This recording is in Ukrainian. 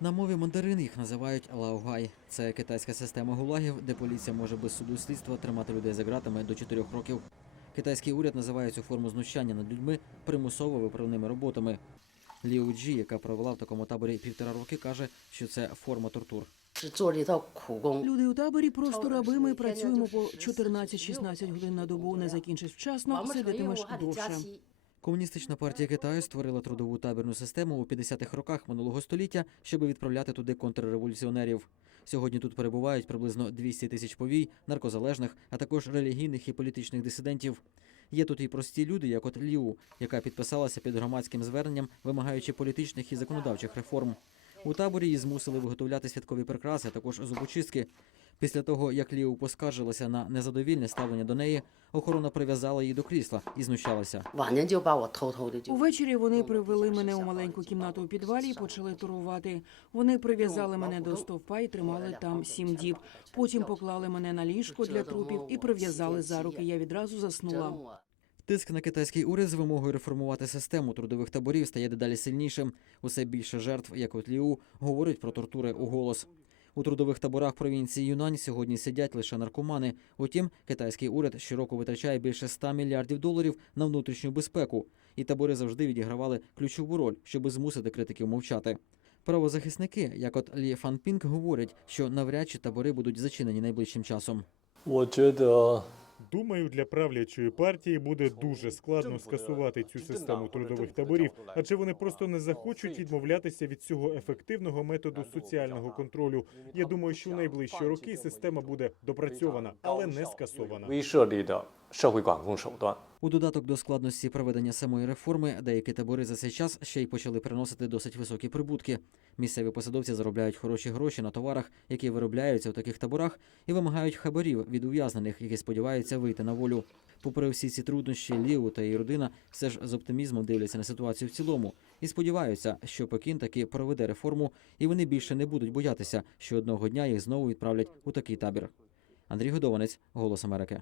На мові мандарин їх називають Лаогай. Це китайська система гулагів, де поліція може без суду слідства тримати людей за ґратами до 4 років. Китайський уряд називає цю форму знущання над людьми примусово виправними роботами. Ліу Джі, яка провела в такому таборі півтора роки, каже, що це форма тортур. Люди у таборі просто раби. Ми працюємо по 14-16 годин на добу. Не закінчиш вчасно, сидитимеш довше. 期。Комуністична партія Китаю створила трудову табірну систему у 50-х роках минулого століття, щоб відправляти туди контрреволюціонерів. Сьогодні тут перебувають приблизно 200 тисяч повій, наркозалежних, а також релігійних і політичних дисидентів. Є тут і прості люди, як от Ліу, яка підписалася під громадським зверненням, вимагаючи політичних і законодавчих реформ. У таборі її змусили виготовляти святкові прикраси, а також зубочистки. Після того, як Ліу поскаржилася на незадовільне ставлення до неї, охорона прив'язала її до крісла і знущалася. Увечері вони привели мене у маленьку кімнату у підвалі і почали турувати. Вони прив'язали мене до стовпа і тримали там сім діб. Потім поклали мене на ліжко для трупів і прив'язали за руки. Я відразу заснула. 我。 Тиск на китайський уряд з вимогою реформувати систему трудових таборів стає дедалі сильнішим. Усе більше жертв, як от Ліу, говорять про тортури у голос. У трудових таборах провінції Юнань сьогодні сидять лише наркомани. Утім, китайський уряд щороку витрачає більше 100 мільярдів доларів на внутрішню безпеку, і табори завжди відігравали ключову роль, щоб змусити критиків мовчати. Правозахисники, як от Лі Фанпінг, говорять, що навряд чи табори будуть зачинені найближчим часом. 我觉得 Думаю, для правлячої партії буде дуже складно скасувати цю систему трудових таборів, адже вони просто не захочуть відмовлятися від цього ефективного методу соціального контролю. Я думаю, що в найближчі роки система буде допрацьована, але не скасована. 威慑力的社会管控手段。 У додаток до складності проведення самої реформи, деякі табори за цей час ще й почали приносити досить високі прибутки. Місцеві посадовці заробляють хороші гроші на товарах, які виробляються в таких таборах, і вимагають хабарів від ув'язнених, які сподіваються вийти на волю. Попри всі ці труднощі, Ліу та її родина все ж з оптимізмом дивляться на ситуацію в цілому і сподіваються, що Пекін таки проведе реформу, і вони більше не будуть боятися, що одного дня їх знову відправлять у такий табір. Андрій Годованець, Голос Америки.